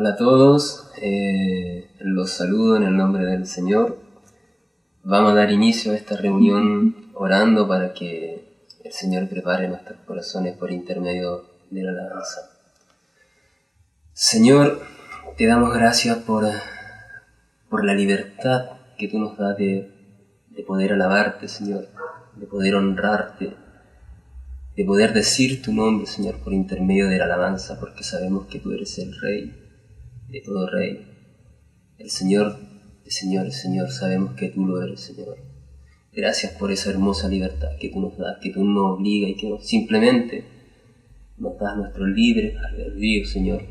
Hola a todos, los saludo en el nombre del Señor. Vamos a dar inicio a esta reunión orando para que el Señor prepare nuestros corazones por intermedio de la alabanza. Señor, te damos gracias por la libertad que tú nos das de poder alabarte, Señor, de poder honrarte, de poder decir tu nombre, Señor, por intermedio de la alabanza, porque sabemos que tú eres el Rey de todo Rey, el Señor de señores, Señor, sabemos que tú lo eres, Señor. Gracias por esa hermosa libertad que tú nos das, que tú nos obligas y que simplemente nos das nuestro libre albedrío, Señor,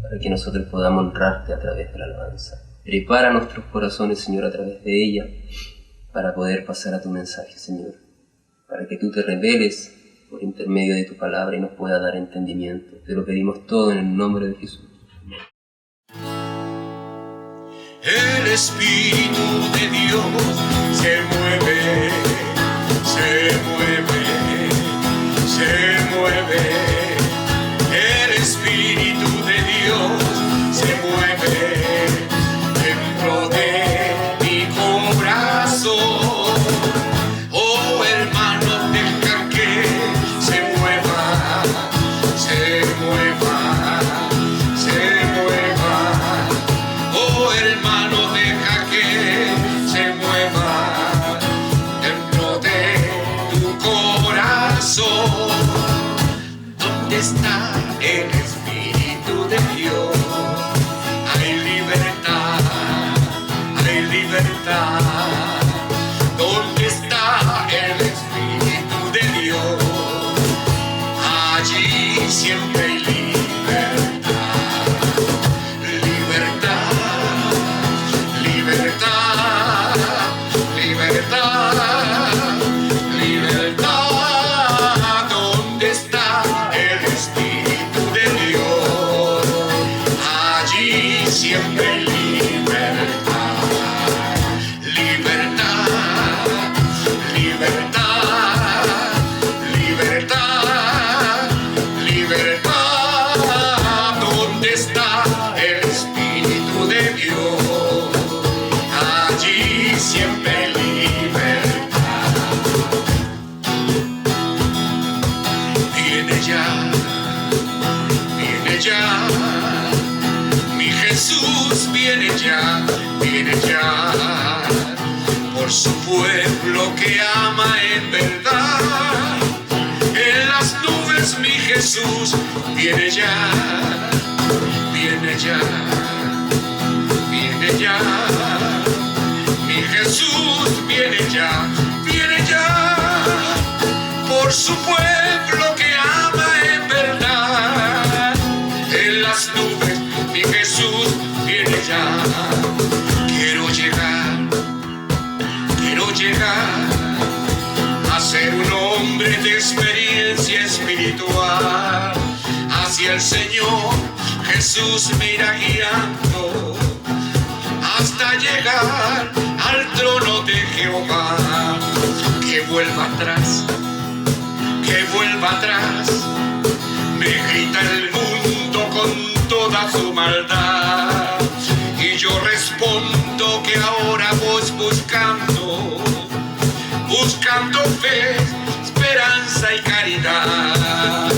para que nosotros podamos honrarte a través de la alabanza. Prepara nuestros corazones, Señor, a través de ella, para poder pasar a tu mensaje, Señor, para que tú te reveles por intermedio de tu palabra y nos pueda dar entendimiento. Te lo pedimos todo en el nombre de Jesús. El Espíritu de Dios se mueve, se mueve, se mueve. El Espíritu de Dios se mueve dentro de mi corazón. Oh, hermano, deja que se mueva, se mueva, se mueva. Oh, hermano, deja que se mueva dentro de tu corazón. ¿Dónde está el Espíritu de Dios? Hay libertad, hay libertad. ¿Dónde está el Espíritu de Dios? Allí siempre hay libertad, libertad, libertad, libertad, libertad. ¿Dónde está el Espíritu de Dios? Allí siempre hay libertad, libertad, libertad, libertad, libertad. ¿Dónde está el Espíritu de Dios? Allí siempre hay libertad. Viene ya, viene ya. Mi Jesús viene ya, viene ya. Por su pueblo que ama en verdad. En las nubes mi Jesús viene ya, viene ya, viene ya. Mi Jesús viene ya, viene ya. Por su pueblo que ama en verdad. En las nubes mi Jesús viene ya. Quiero llegar a ser un hombre de experiencia espiritual. Hacia el Señor Jesús me irá guiando hasta llegar al trono de Jehová. Que vuelva atrás, que vuelva atrás. Me grita el mundo con toda su maldad. Y yo respondo que ahora voy buscando fe, esperanza y caridad.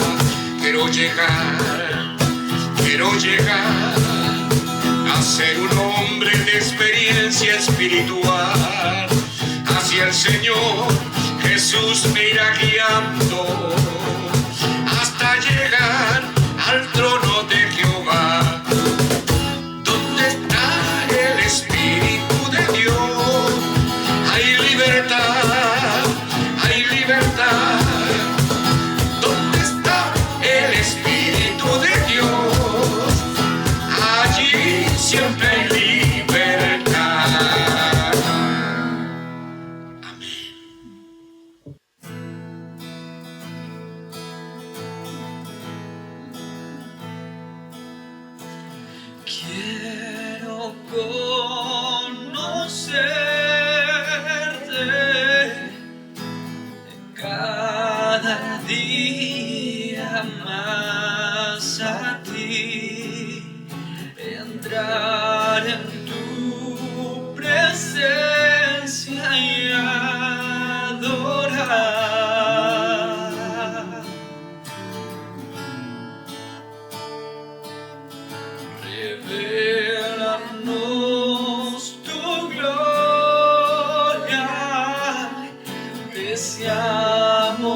Quiero llegar a ser un hombre de experiencia espiritual. Hacia el Señor Jesús me irá guiando hasta llegar al trono de Jehová. ¿Dónde está el Espíritu de Dios? Hay libertad, hay libertad. ¿Dónde está el Espíritu de Dios? Allí siempre hay libertad. Amén. Quiero conocerte cada día más a ti.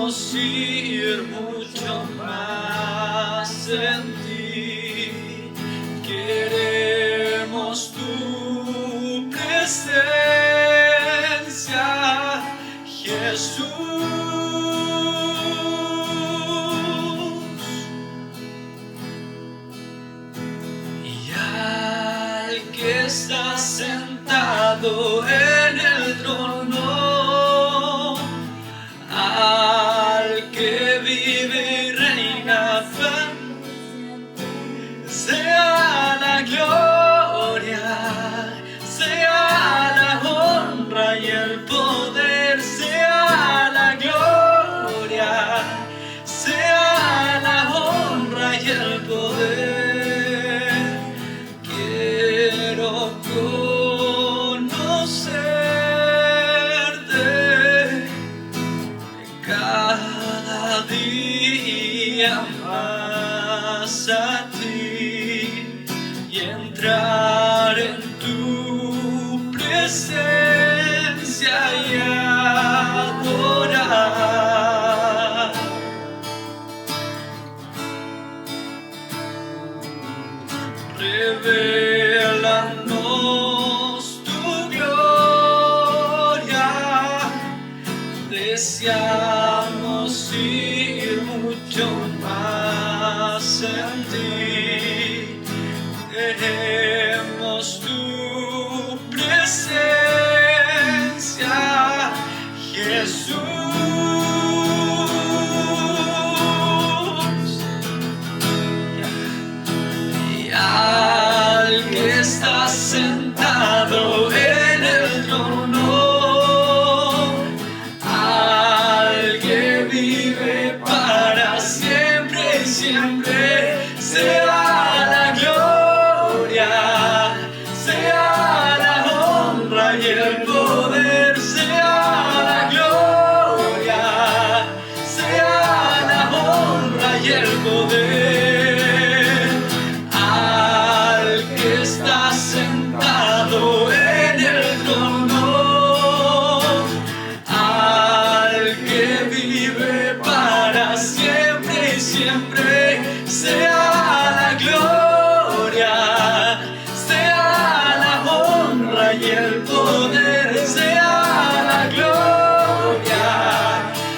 deseamos ir mucho más en ti. Queremos tu presencia, Jesús. Y al que está sentado en el trono, al que vive y reina, sea la gloria, sea la honra y el poder, sea la gloria, sea la honra y el poder. Quiero conocerte cada día más a ti y entrar en tu presencia y adorar. Revélanos tu gloria, deseamos ir mucho más en ti. Queremos tu presencia, Jesús. Y al que está sentado en el trono, al que vive para siempre y siempre, sea la gloria, sea la honra y el poder, sea la gloria, sea la honra y el poder. Al que está sentado en el trono, al que vive para siempre y siempre, sea la gloria, sea la honra y el poder, sea la gloria,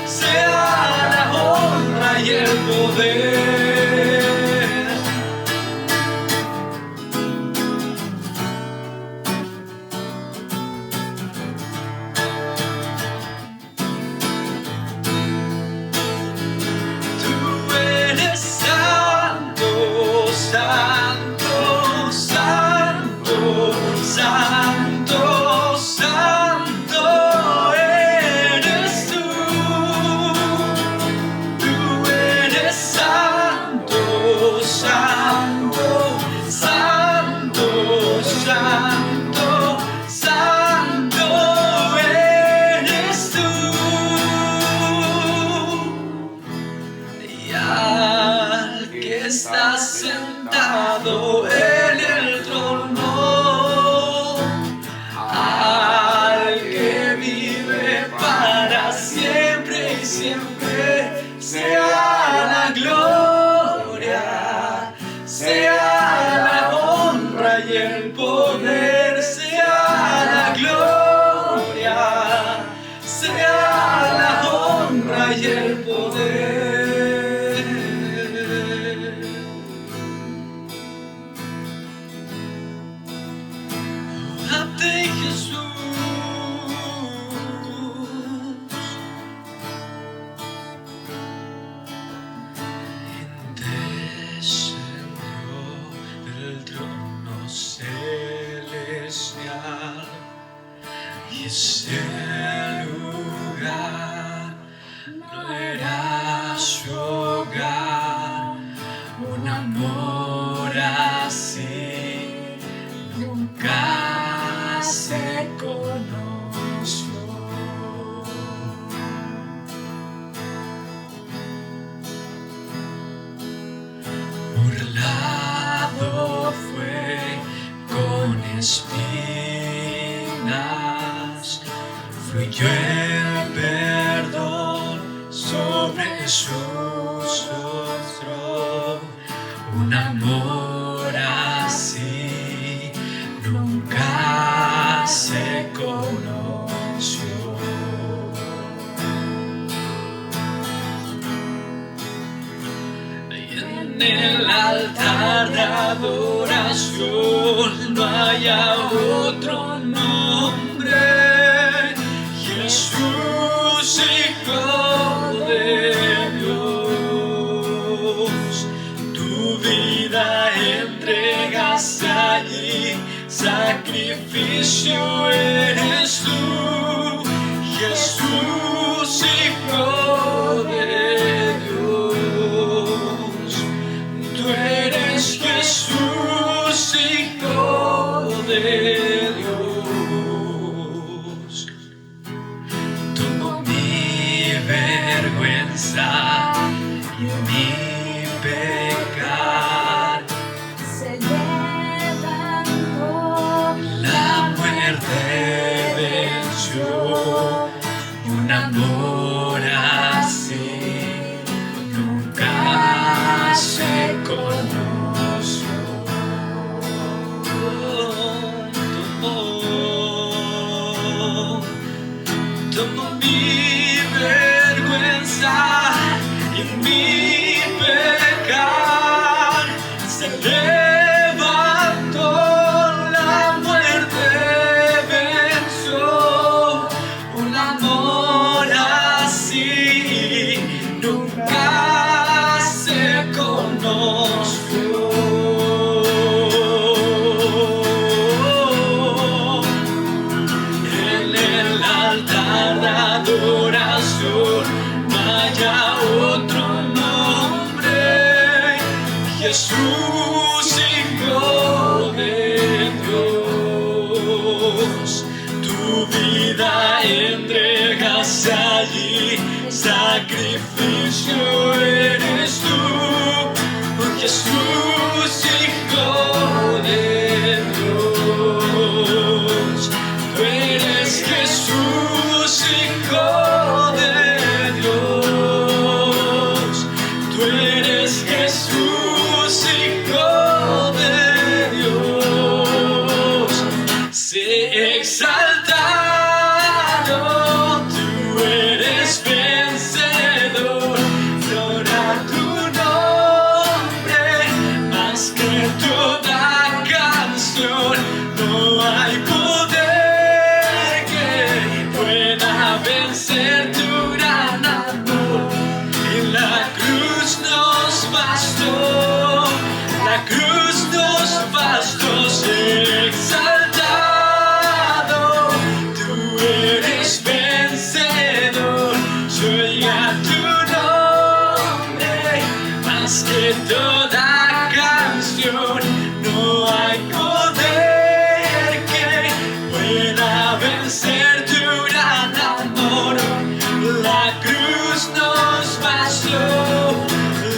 sea la honra y el poder. Tú eres santo, santo, santo, santo, santo eres tú. Tú eres santo, santo, santo, santo, santo eres tú. Y al que está sentado en el trono, al que vive para siempre y siempre, sea la gloria, sea la honra y el poder, sea la gloria, sea la honra y el poder. Ante Jesús, descendió del trono celestial y ese lugar no era su hogar. Un amor así nunca se conoció. Burlado fue con espinas, fluyó el perdón sobre Jesús mostró un amor así, nunca se conoció. Y en el altar de adoración no haya otro nombre, Jesús, Hijo de Dios. Tu vida entregaste allí, sacrificio eres tú, Jesús, Hijo de Dios. Tú eres Jesús, Hijo de Dios. Tomó mi vergüenza y mi pecar, Se levantó, la muerte venció, y un amor así nunca se conoció. Tomó mi vergüenza y mi pecar, se levantó, la muerte venció, un amor así nunca se conoció. En el altar de adoración no haya otro nombre, Jesús, Hijo de Dios. Tu vida entregaste allí, sacrificio eres tú, Jesús, Hijo de Dios. Tú eres Jesús, Hijo de Dios. Tú eres Jesús, Hijo de Dios. Sé exaltado, tú eres vencedor. Flora tu nombre, más que toda canción. No hay poder que pueda vencer tu gran amor. Y la cruz nos bastó, la cruz nos bastó. Ser exaltado, tú eres vencedor. Soy a tu nombre, más que toda canción. No hay poder que pueda vencer tu gran amor. La cruz nos bastó,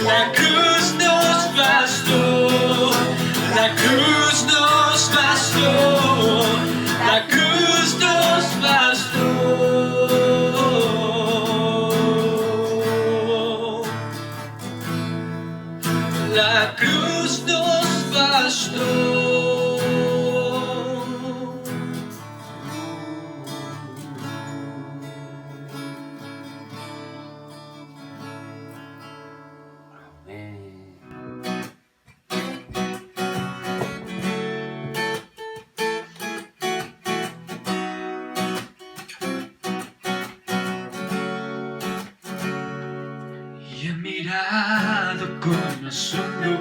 la cruz nos bastó, la cruz nos bastó, la cruz nos bastó. La cruz nos bastó. Y he mirado con asombro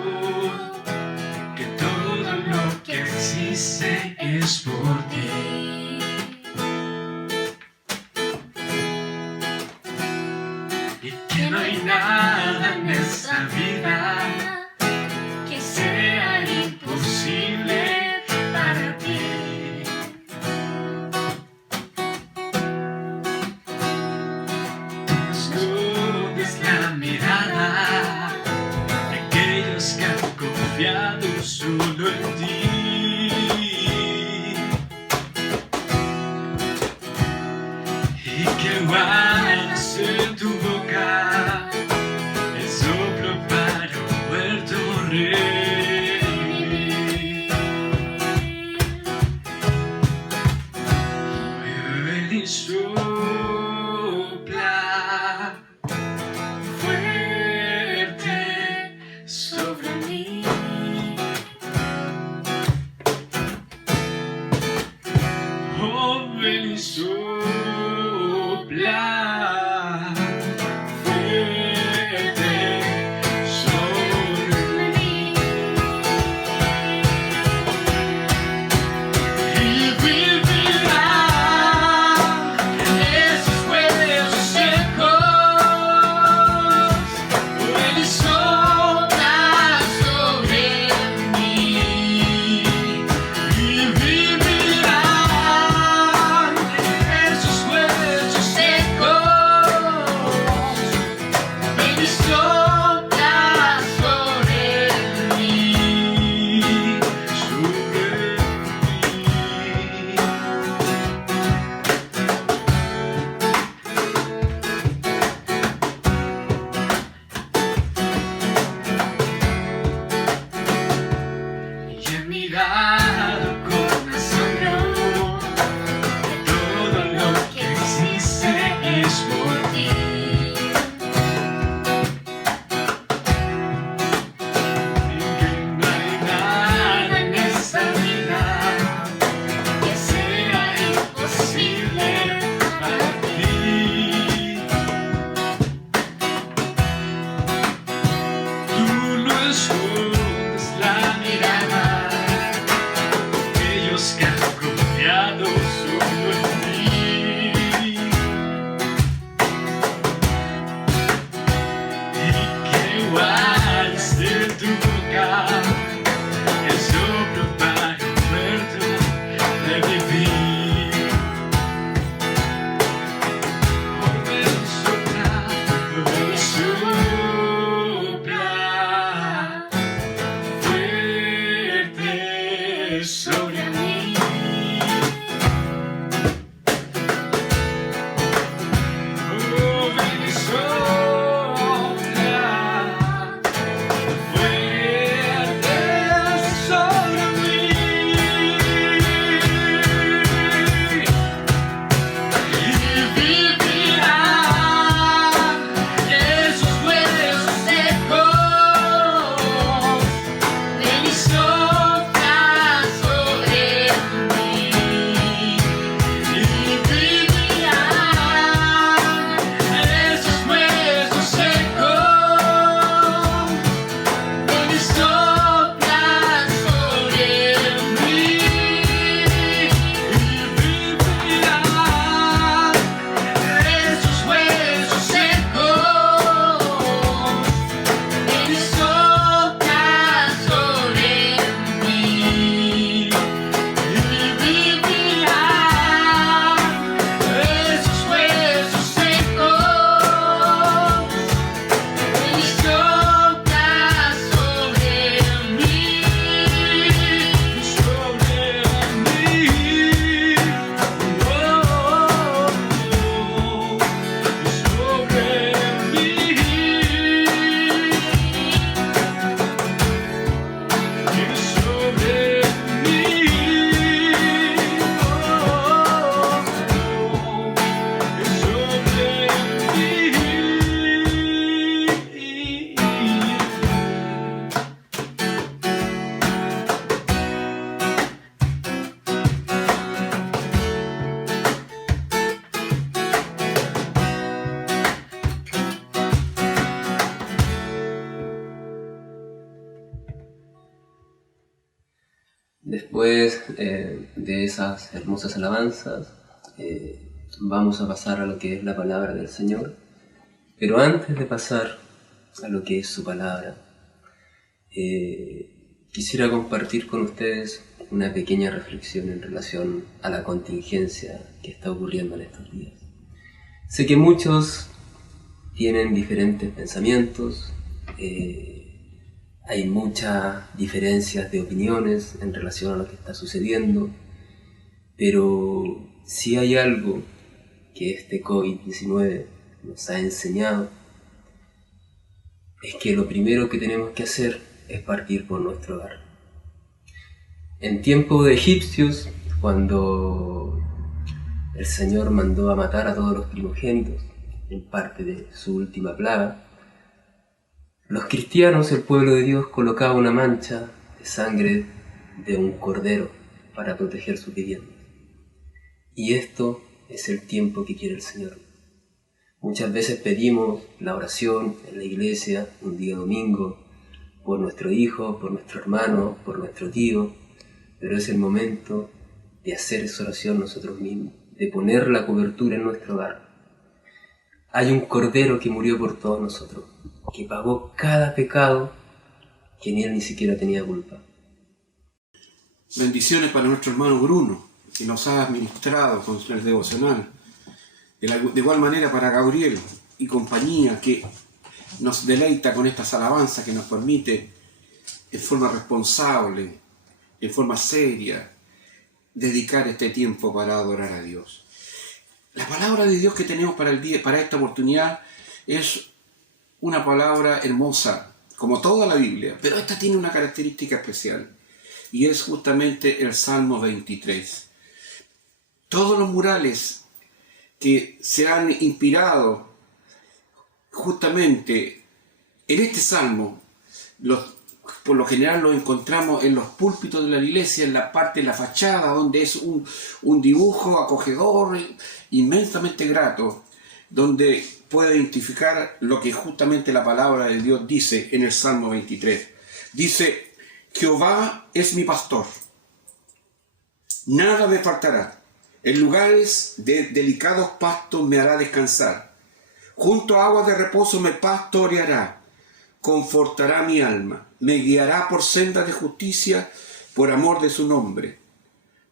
que todo lo que existe es por ti. Y que no hay nada en esta vida que sea imposible para ti. Escondes la mirada de aquellos que han confiado solo en ti. Y que guardas en tu boca y sopla sobre mí, sobre mí. Y he mirado con asombro todo lo que existe es por ti. Y que no hay nada en esta vida que sea imposible para ti. Tú no escondes la mirada de ellos que han confiado solo en ti. Y que guardas de tu boca el soplo para un puerto de vivir. Oh, ven y sopla, fuerte sobre mí. Oh, ven y sopla, fuerte sobre mí. Y vivirán esos huesos secos. Ven y sopla sobre mí. Y vivirán esos huesos secos. Ven y sopla sobre mí. Y vivirán esos huesos secos. Ven y sopla sobre mí. Y vivirán esos huesos secos. Ven y sopla sobre mí. Sobre mí. Oh, sobre mí. Sobre Después de esas hermosas alabanzas, vamos a pasar a lo que es la palabra del Señor. Pero antes de pasar a lo que es su palabra, quisiera compartir con ustedes una pequeña reflexión en relación a la contingencia que está ocurriendo en estos días. Sé que muchos tienen diferentes pensamientos, hay muchas diferencias de opiniones en relación a lo que está sucediendo, pero si hay algo que este COVID-19 nos ha enseñado, es que lo primero que tenemos que hacer es partir por nuestro hogar. En tiempo de egipcios, cuando el Señor mandó a matar a todos los primogénitos, en parte de su última plaga, los cristianos, el pueblo de Dios, colocaba una mancha de sangre de un cordero para proteger sus viviendas. Y esto es el tiempo que quiere el Señor. Muchas veces pedimos la oración en la iglesia, un día domingo, por nuestro hijo, por nuestro hermano, por nuestro tío, pero es el momento de hacer esa oración nosotros mismos, de poner la cobertura en nuestro hogar. Hay un cordero que murió por todos nosotros, que pagó cada pecado que en él ni siquiera tenía culpa. Bendiciones para nuestro hermano Bruno, que nos ha administrado con el devocional. De igual manera para Gabriel y compañía, que nos deleita con estas alabanzas que nos permite en forma responsable, en forma seria, dedicar este tiempo para adorar a Dios. La palabra de Dios que tenemos para esta oportunidad es una palabra hermosa, como toda la Biblia, pero esta tiene una característica especial, y es justamente el Salmo 23. Todos los murales que se han inspirado justamente en este Salmo, por lo general los encontramos en los púlpitos de la iglesia, en la parte de la fachada, donde es un dibujo acogedor, inmensamente grato, donde puede identificar lo que justamente la palabra de Dios dice en el Salmo 23. Dice: Jehová es mi pastor, nada me faltará. En lugares de delicados pastos me hará descansar. Junto a aguas de reposo me pastoreará. Confortará mi alma. Me guiará por sendas de justicia por amor de su nombre.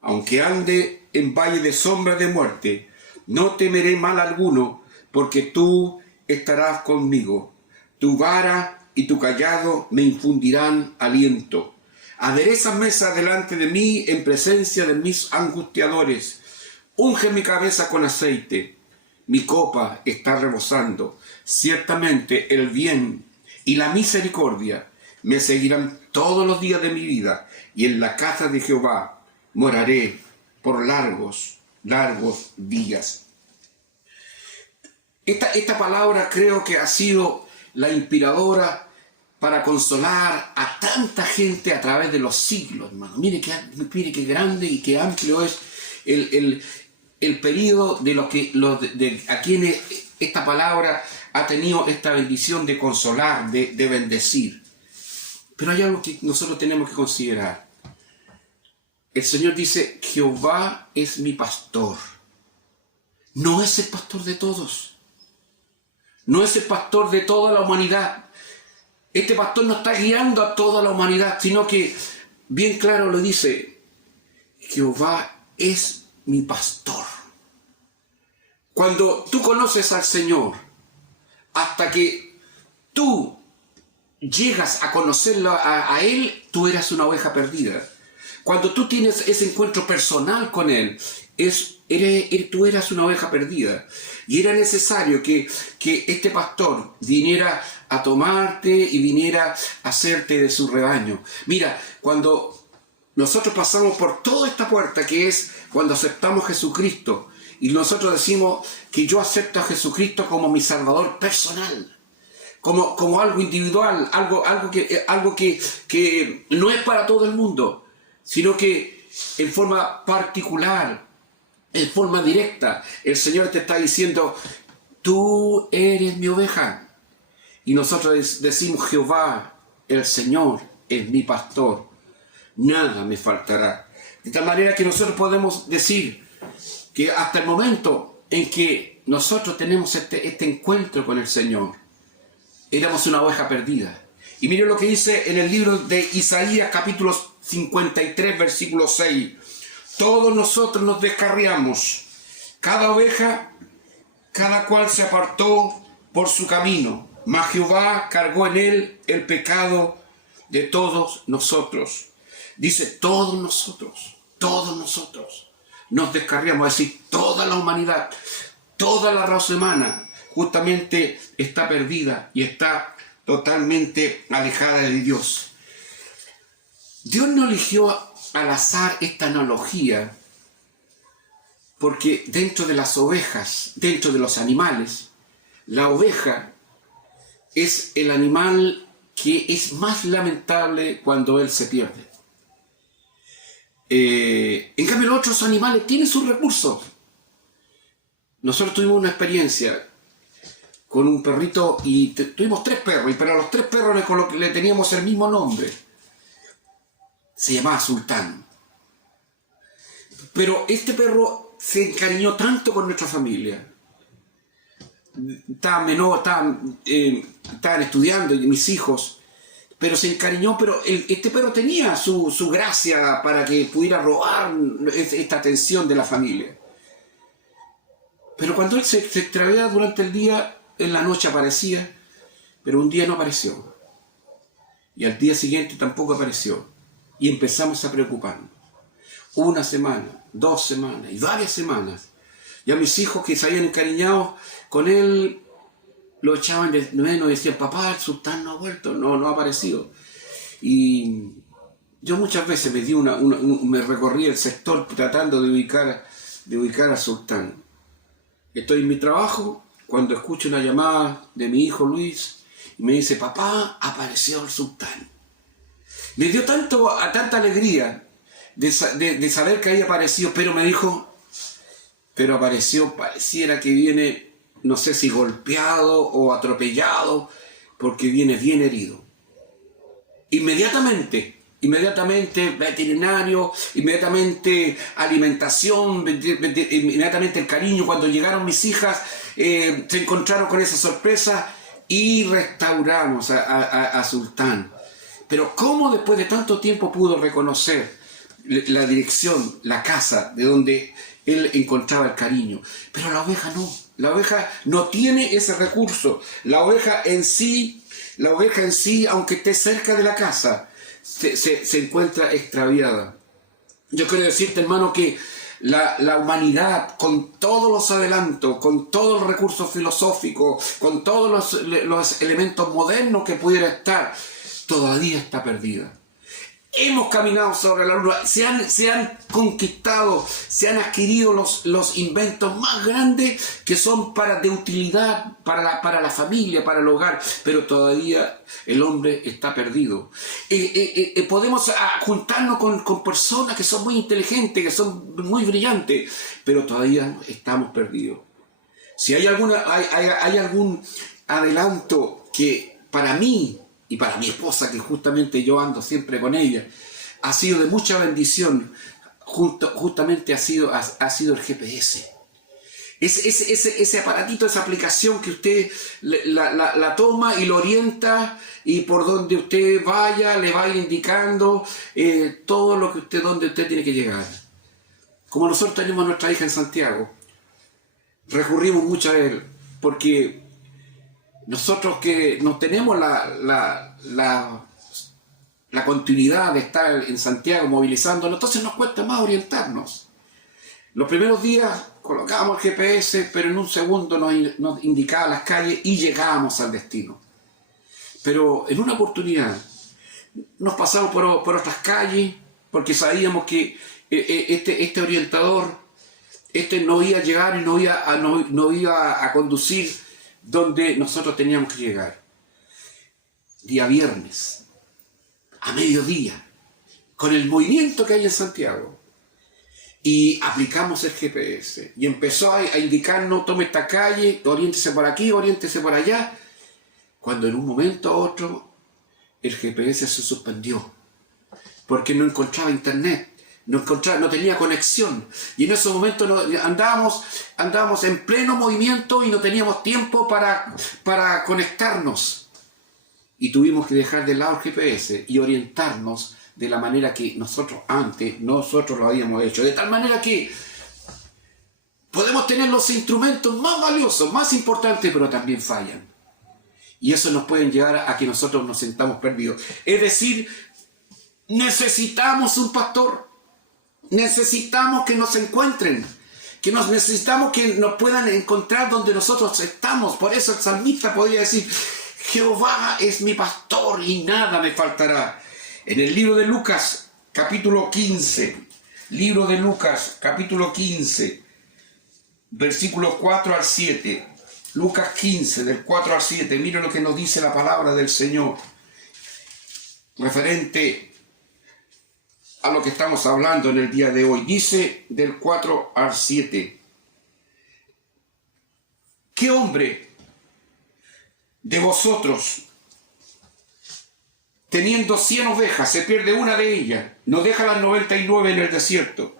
Aunque ande en valle de sombra de muerte, no temeré mal alguno, porque tú estarás conmigo. Tu vara y tu cayado me infundirán aliento. Aderezas mesa delante de mí en presencia de mis angustiadores. Unge mi cabeza con aceite, mi copa está rebosando. Ciertamente el bien y la misericordia me seguirán todos los días de mi vida, y en la casa de Jehová moraré por largos días. Esta palabra creo que ha sido la inspiradora para consolar a tanta gente a través de los siglos, hermano. Mire qué grande y qué amplio es el periodo de a quienes esta palabra ha tenido esta bendición de consolar, de bendecir. Pero hay algo que nosotros tenemos que considerar. El Señor dice: Jehová es mi pastor. No es el pastor de todos. No es el pastor de toda la humanidad. Este pastor no está guiando a toda la humanidad, sino que bien claro lo dice: Jehová es mi pastor. Cuando tú conoces al Señor, hasta que tú llegas a conocerlo a Él, tú eras una oveja perdida. Cuando tú tienes ese encuentro personal con Él, tú eras una oveja perdida. Y era necesario que este pastor viniera a tomarte y viniera a hacerte de su rebaño. Mira, cuando nosotros pasamos por toda esta puerta, que es cuando aceptamos a Jesucristo, y nosotros decimos que yo acepto a Jesucristo como mi Salvador personal, como algo individual, algo que no es para todo el mundo, sino que en forma particular, en forma directa, el Señor te está diciendo: tú eres mi oveja. Y nosotros decimos: Jehová, el Señor, es mi pastor, nada me faltará. De tal manera que nosotros podemos decir que hasta el momento en que nosotros tenemos este encuentro con el Señor, éramos una oveja perdida. Y miren lo que dice en el libro de Isaías, capítulo 53, versículo 6. Todos nosotros nos descarriamos, cada oveja, cada cual se apartó por su camino, mas Jehová cargó en él el pecado de todos nosotros. Dice: todos nosotros nos descarriamos, es decir, toda la humanidad, toda la raza humana justamente está perdida y está totalmente alejada de Dios. Dios no eligió al azar esta analogía, porque dentro de las ovejas, dentro de los animales, la oveja es el animal que es más lamentable cuando él se pierde. En cambio, los otros animales tienen sus recursos. Nosotros tuvimos una experiencia con un perrito, y tuvimos 3 perros, pero a los 3 perros le teníamos el mismo nombre. Se llamaba Sultán. Pero este perro se encariñó tanto con nuestra familia. Estaban estudiando mis hijos, pero se encariñó. Pero este perro tenía su gracia para que pudiera robar esta atención de la familia. Pero cuando él se extraviaba durante el día, en la noche aparecía Pero un día no apareció. Y al día siguiente tampoco apareció. Y empezamos a preocuparnos. Una semana, 2 semanas y varias semanas. Ya mis hijos que se habían encariñado con él lo echaban de menos y decían, papá, el sultán no ha vuelto, no ha aparecido. Y yo muchas veces me recorrí el sector tratando de ubicar al sultán. Estoy en mi trabajo cuando escucho una llamada de mi hijo Luis y me dice, papá, apareció el sultán. Me dio tanta alegría de saber que había aparecido, pero me dijo, pero apareció, pareciera que viene, no sé si golpeado o atropellado, porque viene bien herido. Inmediatamente veterinario, inmediatamente alimentación, inmediatamente el cariño. Cuando llegaron mis hijas, se encontraron con esa sorpresa y restauramos a Sultán. Pero ¿cómo después de tanto tiempo pudo reconocer la dirección, la casa de donde él encontraba el cariño? Pero la oveja no. La oveja no tiene ese recurso. La oveja en sí, aunque esté cerca de la casa, se encuentra extraviada. Yo quiero decirte, hermano, que la humanidad, con todos los adelantos, con todo el recurso filosófico, con todos los elementos modernos que pudiera estar, todavía está perdida. Hemos caminado sobre la luna, se han conquistado, se han adquirido los inventos más grandes que son de utilidad para la familia, para el hogar, pero todavía el hombre está perdido. Podemos juntarnos con personas que son muy inteligentes, que son muy brillantes, pero todavía estamos perdidos. Si hay algún adelanto que para mí y para mi esposa, que justamente yo ando siempre con ella, ha sido de mucha bendición, justamente ha sido el GPS. Ese aparatito, esa aplicación que usted la toma y lo orienta, y por donde usted vaya, le va indicando todo lo que donde usted tiene que llegar. Como nosotros tenemos a nuestra hija en Santiago, recurrimos mucho a él, porque nosotros que no tenemos la continuidad de estar en Santiago movilizándonos, entonces nos cuesta más orientarnos. Los primeros días colocábamos el GPS, pero en un segundo nos indicaba las calles y llegábamos al destino. Pero en una oportunidad nos pasamos por otras calles, porque sabíamos que este orientador no iba a llegar y no iba a conducir donde nosotros teníamos que llegar. Día viernes, a mediodía, con el movimiento que hay en Santiago, y aplicamos el GPS, y empezó a indicarnos, tome esta calle, oriéntese por aquí, oriéntese por allá, cuando en un momento u otro el GPS se suspendió, porque no encontraba internet, no tenía conexión, y en ese momento andábamos en pleno movimiento y no teníamos tiempo para conectarnos, y tuvimos que dejar de lado el GPS y orientarnos de la manera que nosotros lo habíamos hecho, de tal manera que podemos tener los instrumentos más valiosos, más importantes, pero también fallan, y eso nos puede llevar a que nosotros nos sintamos perdidos. Es decir, necesitamos un pastor. Necesitamos que nos encuentren, necesitamos que nos puedan encontrar donde nosotros estamos. Por eso el salmista podría decir, Jehová es mi pastor y nada me faltará. En el libro de Lucas, capítulo 15, versículos 4 al 7, Lucas 15, del 4 al 7, mira lo que nos dice la palabra del Señor, referente a lo que estamos hablando en el día de hoy. Dice del 4 al 7. ¿Qué hombre de vosotros, teniendo 100 ovejas, se pierde una de ellas, no deja las 99 en el desierto,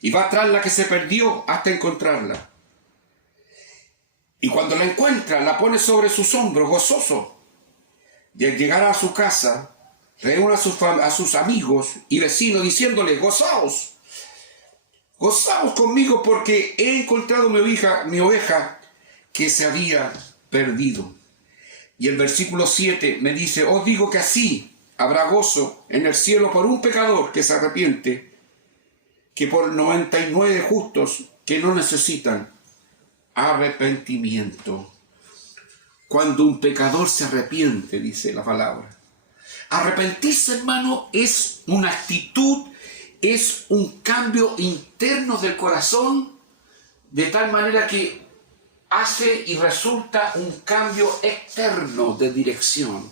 y va tras la que se perdió hasta encontrarla? Y cuando la encuentra, la pone sobre sus hombros, gozoso, y al llegar a su casa, reúne a sus amigos y vecinos diciéndoles, gozaos conmigo, porque he encontrado mi oveja que se había perdido. Y el versículo 7 me dice, os digo que así habrá gozo en el cielo por un pecador que se arrepiente, que por 99 justos que no necesitan arrepentimiento. Cuando un pecador se arrepiente, dice la palabra. Arrepentirse, hermano, es una actitud, es un cambio interno del corazón, de tal manera que hace y resulta un cambio externo de dirección.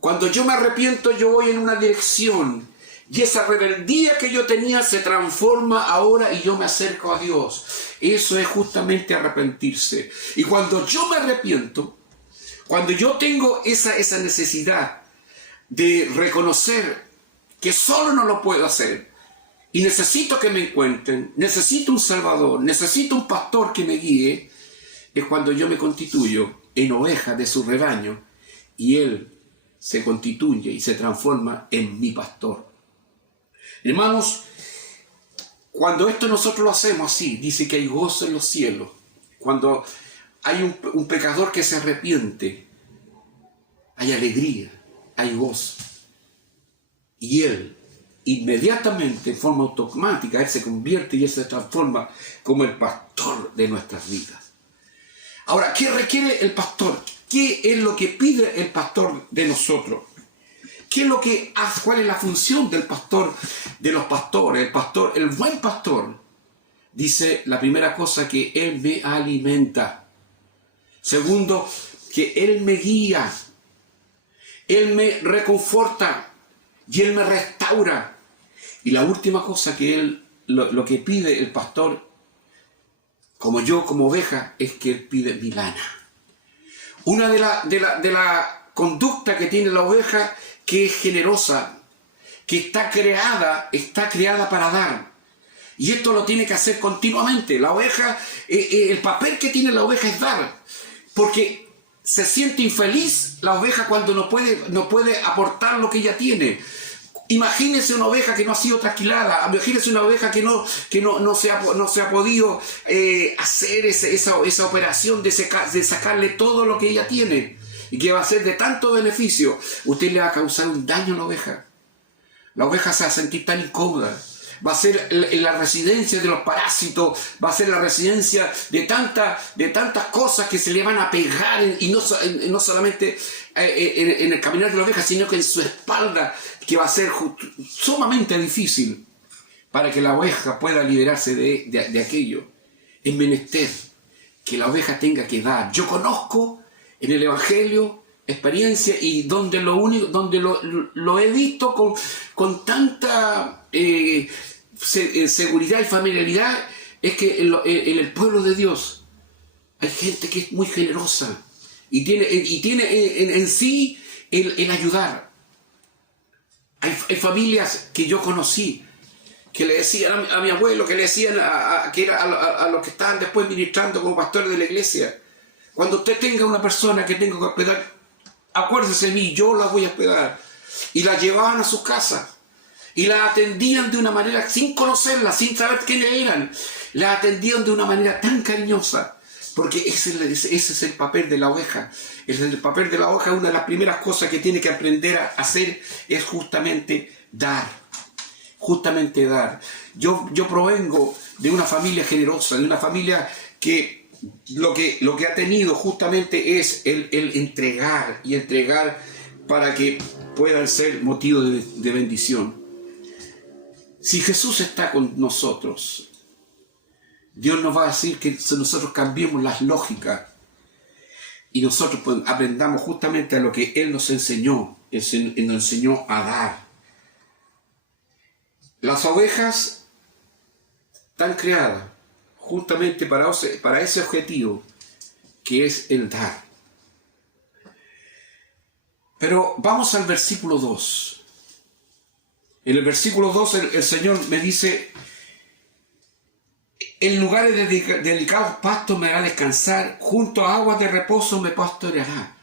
Cuando yo me arrepiento, yo voy en una dirección, y esa rebeldía que yo tenía se transforma ahora y yo me acerco a Dios. Eso es justamente arrepentirse. Y cuando yo me arrepiento, cuando yo tengo esa necesidad de reconocer que solo no lo puedo hacer, y necesito que me encuentren, necesito un Salvador, necesito un pastor que me guíe, es cuando yo me constituyo en oveja de su rebaño, y Él se constituye y se transforma en mi pastor. Hermanos, cuando esto nosotros lo hacemos así, dice que hay gozo en los cielos. Cuando hay un pecador que se arrepiente, hay alegría, hay gozo. Y Él, inmediatamente, en forma automática, Él se convierte y Él se transforma como el pastor de nuestras vidas. Ahora, ¿qué requiere el pastor? ¿Qué es lo que pide el pastor de nosotros? ¿Qué es lo que hace? ¿Cuál es la función del pastor, de los pastores? El buen pastor, dice la primera cosa, que Él me alimenta. Segundo, que Él me guía. Él me reconforta y Él me restaura. Y la última cosa que Él, lo que pide el pastor, como yo, como oveja, es que Él pide mi lana. Una de la conducta que tiene la oveja, que es generosa, que está creada para dar. Y esto lo tiene que hacer continuamente. La oveja, el papel que tiene la oveja es dar. Porque se siente infeliz la oveja cuando no puede aportar lo que ella tiene. Imagínese una oveja que no ha sido trasquilada, imagínese una oveja que no se ha podido hacer esa operación de sacarle todo lo que ella tiene, y que va a ser de tanto beneficio. Usted le va a causar un daño a la oveja. La oveja se va a sentir tan incómoda. Va a ser la residencia de los parásitos, va a ser la residencia de tantas cosas que se le van a pegar, y no solamente en el caminar de la oveja, sino que en su espalda, que va a ser sumamente difícil para que la oveja pueda liberarse de aquello. Es menester que la oveja tenga que dar. Yo conozco en el Evangelio experiencia, y donde lo he visto con tanta seguridad y familiaridad, es que en el pueblo de Dios hay gente que es muy generosa y tiene en sí el ayudar. Hay familias que yo conocí que le decían a mi abuelo, que le decían a los que estaban después ministrando como pastores de la iglesia: cuando usted tenga una persona que tenga que hospedar, acuérdese de mí, yo la voy a hospedar. Y la llevaban a sus casas y la atendían de una manera, sin conocerla, sin saber quiénes eran, la atendían de una manera tan cariñosa, porque ese es el papel de la oveja. El papel de la oveja, una de las primeras cosas que tiene que aprender a hacer es justamente dar. Justamente dar. Yo provengo de una familia generosa, de una familia que lo que ha tenido justamente es el entregar, y entregar para que puedan ser motivo de bendición. Si Jesús está con nosotros, Dios nos va a decir que nosotros cambiemos las lógicas y nosotros aprendamos justamente a lo que Él nos enseñó, nos enseñó a dar. Las ovejas están creadas justamente para ese objetivo, que es el dar. Pero vamos al versículo 2. En el versículo 2 el Señor me dice: en lugares de delicados pastos me hará descansar, junto a aguas de reposo me pastoreará.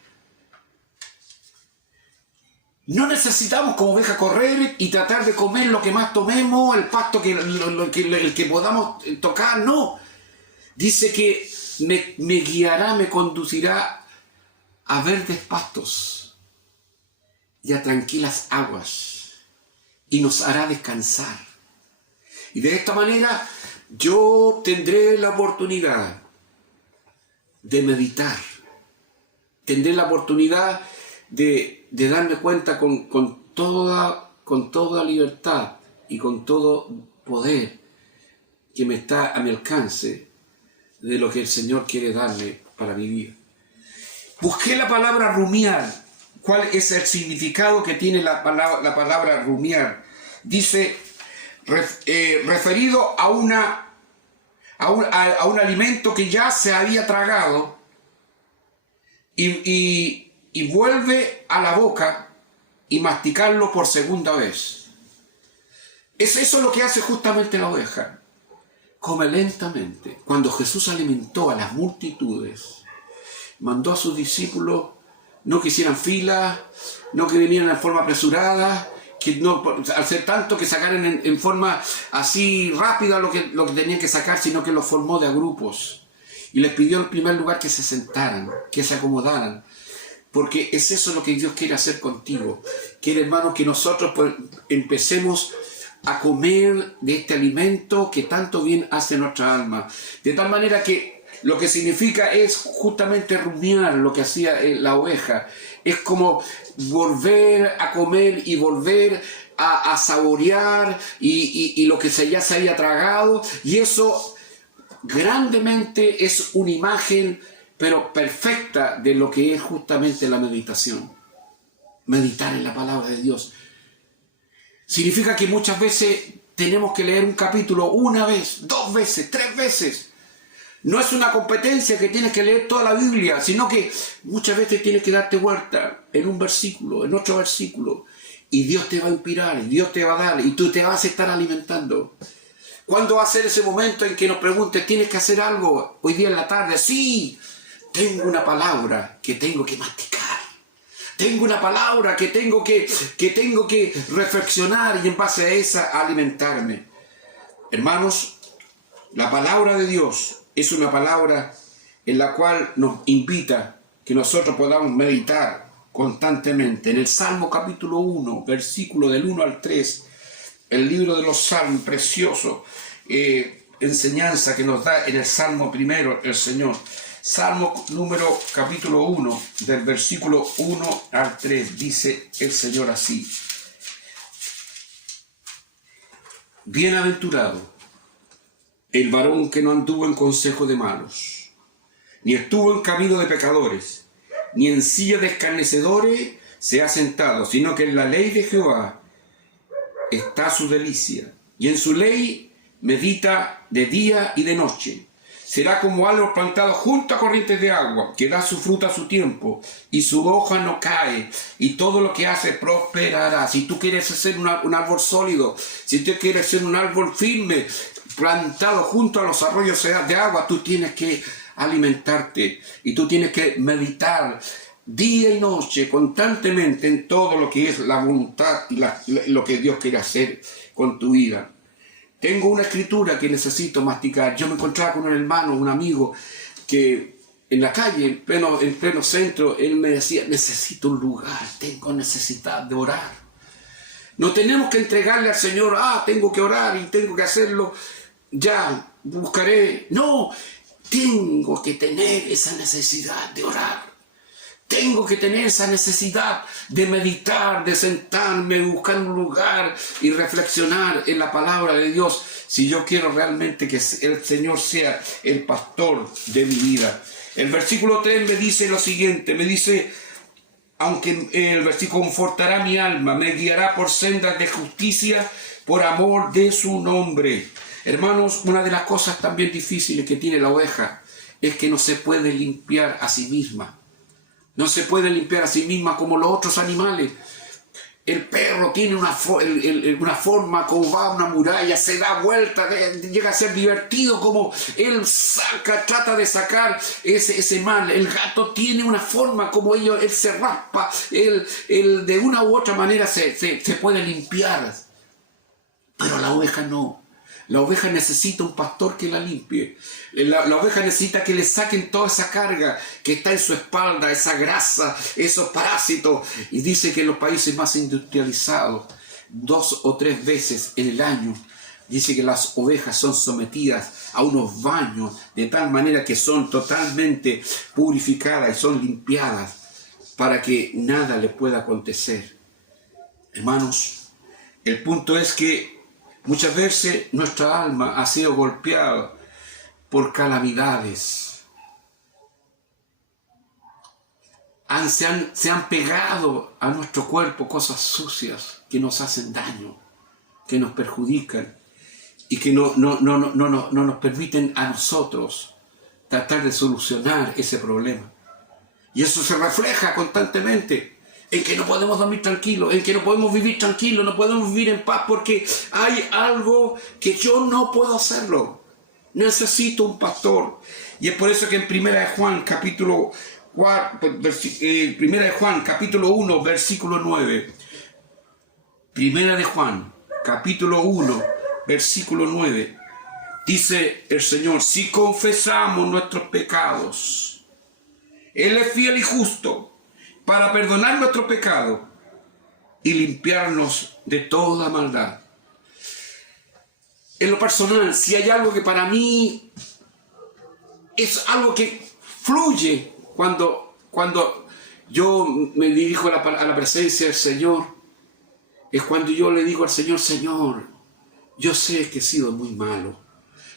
No necesitamos como oveja correr y tratar de comer lo que más tomemos, el pasto el que podamos tocar, no. Dice que me guiará, me conducirá a verdes pastos y a tranquilas aguas, y nos hará descansar. Y de esta manera yo tendré la oportunidad de meditar, tendré la oportunidad de darme cuenta con toda libertad y con todo poder que me está a mi alcance de lo que el Señor quiere darme para mi vida. Busqué la palabra rumiar. ¿Cuál es el significado que tiene la palabra rumiar? Dice, referido a un alimento que ya se había tragado y vuelve a la boca y masticarlo por segunda vez. Es eso lo que hace justamente la oveja. Come lentamente. Cuando Jesús alimentó a las multitudes, mandó a sus discípulos no que hicieran fila, no que vinieran en forma apresurada, que no, al ser tanto que sacaran en forma así rápida lo que tenían que sacar, sino que los formó de a grupos. Y les pidió en primer lugar que se sentaran, que se acomodaran. Porque es eso lo que Dios quiere hacer contigo. Quiere, hermanos, que nosotros pues, empecemos a comer de este alimento que tanto bien hace nuestra alma. De tal manera que lo que significa es justamente rumiar lo que hacía la oveja. Es como volver a comer y volver a saborear y lo que ya se había tragado. Y eso grandemente es una imagen, pero perfecta, de lo que es justamente la meditación. Meditar en la palabra de Dios. Significa que muchas veces tenemos que leer un capítulo una vez, 2 veces, 3 veces. No es una competencia que tienes que leer toda la Biblia, sino que muchas veces tienes que darte vuelta en un versículo, en otro versículo, y Dios te va a inspirar, y Dios te va a dar, y tú te vas a estar alimentando. ¿Cuándo va a ser ese momento en que nos preguntes, ¿tienes que hacer algo hoy día en la tarde? Sí, tengo una palabra que tengo que masticar. Tengo una palabra que tengo que reflexionar y en base a esa alimentarme. Hermanos, la palabra de Dios es una palabra en la cual nos invita que nosotros podamos meditar constantemente. En el Salmo capítulo 1, versículo del 1 al 3, el libro de los Salmos, precioso, enseñanza que nos da en el Salmo primero el Señor. Salmo número capítulo 1, del versículo 1 al 3, dice el Señor así. Bienaventurado el varón que no anduvo en consejo de malos, ni estuvo en camino de pecadores, ni en silla de escarnecedores se ha sentado, sino que en la ley de Jehová está su delicia, y en su ley medita de día y de noche. Será como árbol plantado junto a corrientes de agua, que da su fruto a su tiempo, y su hoja no cae, y todo lo que hace prosperará. Si tú quieres ser un árbol sólido, si tú quieres ser un árbol firme, plantado junto a los arroyos de agua, tú tienes que alimentarte, y tú tienes que meditar día y noche, constantemente, en todo lo que es la voluntad y lo que Dios quiere hacer con tu vida. Tengo una escritura que necesito masticar. Yo me encontraba con un hermano, un amigo, que en la calle, en pleno centro, él me decía, necesito un lugar, tengo necesidad de orar. No tenemos que entregarle al Señor, tengo que orar y tengo que hacerlo, ya, buscaré. No, tengo que tener esa necesidad de orar. Tengo que tener esa necesidad de meditar, de sentarme, buscar un lugar y reflexionar en la palabra de Dios si yo quiero realmente que el Señor sea el pastor de mi vida. El versículo 3 me dice lo siguiente, me dice, aunque el versículo confortará mi alma, me guiará por sendas de justicia por amor de su nombre. Hermanos, una de las cosas también difíciles que tiene la oveja es que no se puede limpiar a sí misma. No se puede limpiar a sí misma como los otros animales. El perro tiene una forma, como va a una muralla, se da vuelta, llega a ser divertido, como él trata de sacar ese mal. El gato tiene una forma, como él se raspa, él de una u otra manera se puede limpiar. Pero la oveja no. La oveja necesita un pastor que la limpie. La oveja necesita que le saquen toda esa carga que está en su espalda, esa grasa, esos parásitos. Y dice que en los países más industrializados, 2 o 3 veces en el año, dice que las ovejas son sometidas a unos baños de tal manera que son totalmente purificadas y son limpiadas para que nada le pueda acontecer. Hermanos, el punto es que muchas veces nuestra alma ha sido golpeada por calamidades. Se han pegado a nuestro cuerpo cosas sucias que nos hacen daño, que nos perjudican y que no nos permiten a nosotros tratar de solucionar ese problema. Y eso se refleja constantemente en que no podemos dormir tranquilos, en que no podemos vivir tranquilos, no podemos vivir en paz porque hay algo que yo no puedo hacerlo. Necesito un pastor. Y es por eso que en 1 de Juan capítulo 1, versículo 9. 1 de Juan capítulo 1, versículo 9. Dice el Señor: si confesamos nuestros pecados, Él es fiel y justo para perdonar nuestros pecados y limpiarnos de toda maldad. En lo personal, si hay algo que para mí es algo que fluye cuando yo me dirijo a la presencia del Señor, es cuando yo le digo al Señor: Señor, yo sé que he sido muy malo.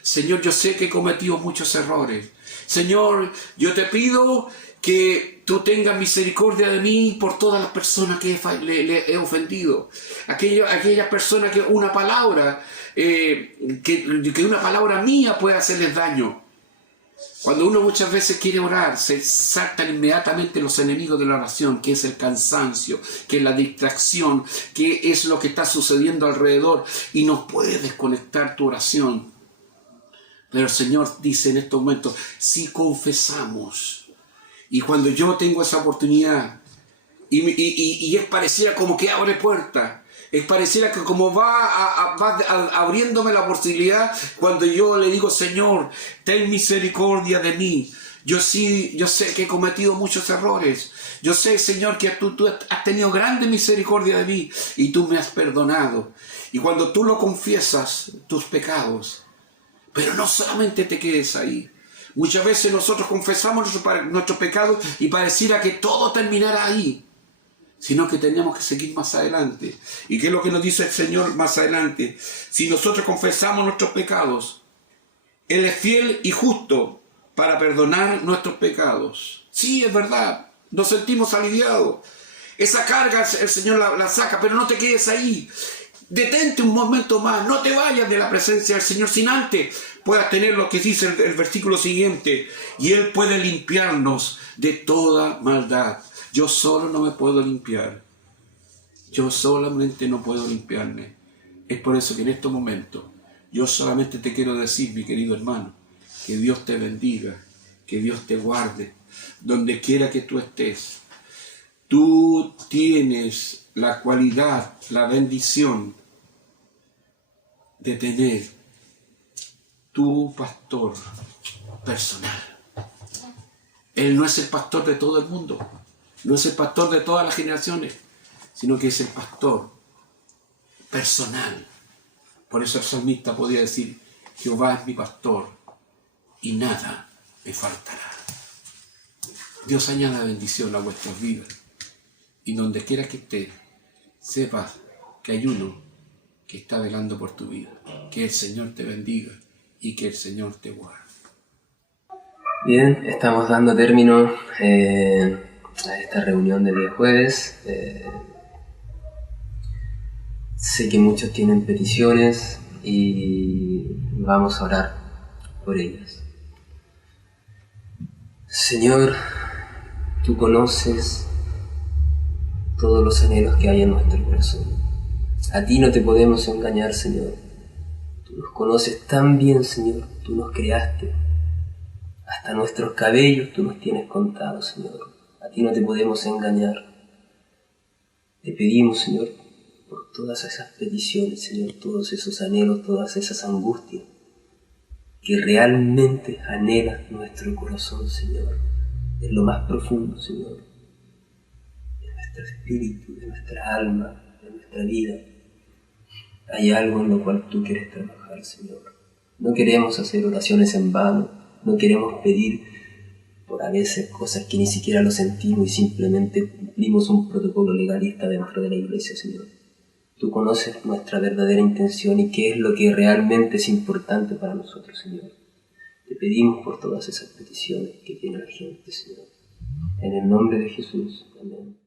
Señor, yo sé que he cometido muchos errores. Señor, yo te pido que tú tengas misericordia de mí por todas las personas que le he ofendido. Aquellas personas que una palabra, que una palabra mía puede hacerles daño. Cuando uno muchas veces quiere orar, se saltan inmediatamente los enemigos de la oración, que es el cansancio, que es la distracción, que es lo que está sucediendo alrededor y nos puede desconectar tu oración. Pero el Señor dice en estos momentos: si confesamos. Y cuando yo tengo esa oportunidad, y es pareciera como que abre puertas, es pareciera que como va abriéndome la posibilidad, cuando yo le digo: Señor, ten misericordia de mí. Yo sé que he cometido muchos errores. Yo sé, Señor, que tú has tenido grande misericordia de mí y tú me has perdonado. Y cuando tú lo confiesas, tus pecados, pero no solamente te quedes ahí. Muchas veces nosotros confesamos nuestros pecados y pareciera que todo terminará ahí, sino que tenemos que seguir más adelante. ¿Y qué es lo que nos dice el Señor más adelante? Si nosotros confesamos nuestros pecados, Él es fiel y justo para perdonar nuestros pecados. Sí, es verdad, nos sentimos aliviados. Esa carga el Señor la saca, pero no te quedes ahí. Detente un momento más, no te vayas de la presencia del Señor sin antes puedas tener lo que dice el versículo siguiente: y Él puede limpiarnos de toda maldad. Yo solo no me puedo limpiar. Yo solamente no puedo limpiarme. Es por eso que en estos momentos yo solamente te quiero decir, mi querido hermano, que Dios te bendiga, que Dios te guarde, donde quiera que tú estés. Tú tienes la cualidad, la bendición de tener tu pastor personal. Él no es el pastor de todo el mundo, no es el pastor de todas las generaciones, sino que es el pastor personal. Por eso el salmista podía decir: Jehová es mi pastor y nada me faltará. Dios añada bendición a vuestras vidas, y donde quiera que estés, sepas que hay uno que está velando por tu vida. Que el Señor te bendiga y que el Señor te guarde. Bien, estamos dando término a esta reunión del día jueves. Sé que muchos tienen peticiones y vamos a orar por ellas. Señor, tú conoces todos los anhelos que hay en nuestro corazón. A ti no te podemos engañar, Señor. Tú nos conoces tan bien, Señor. Tú nos creaste. Hasta nuestros cabellos tú nos tienes contados, Señor. A ti no te podemos engañar. Te pedimos, Señor, por todas esas peticiones, Señor, todos esos anhelos, todas esas angustias que realmente anhela nuestro corazón, Señor, en lo más profundo, Señor, de nuestro espíritu, de nuestra alma, de nuestra vida. Hay algo en lo cual Tú quieres trabajar, Señor. No queremos hacer oraciones en vano, no queremos pedir por a veces cosas que ni siquiera lo sentimos y simplemente cumplimos un protocolo legalista dentro de la iglesia, Señor. Tú conoces nuestra verdadera intención y qué es lo que realmente es importante para nosotros, Señor. Te pedimos por todas esas peticiones que tiene la gente, Señor. En el nombre de Jesús. Amén.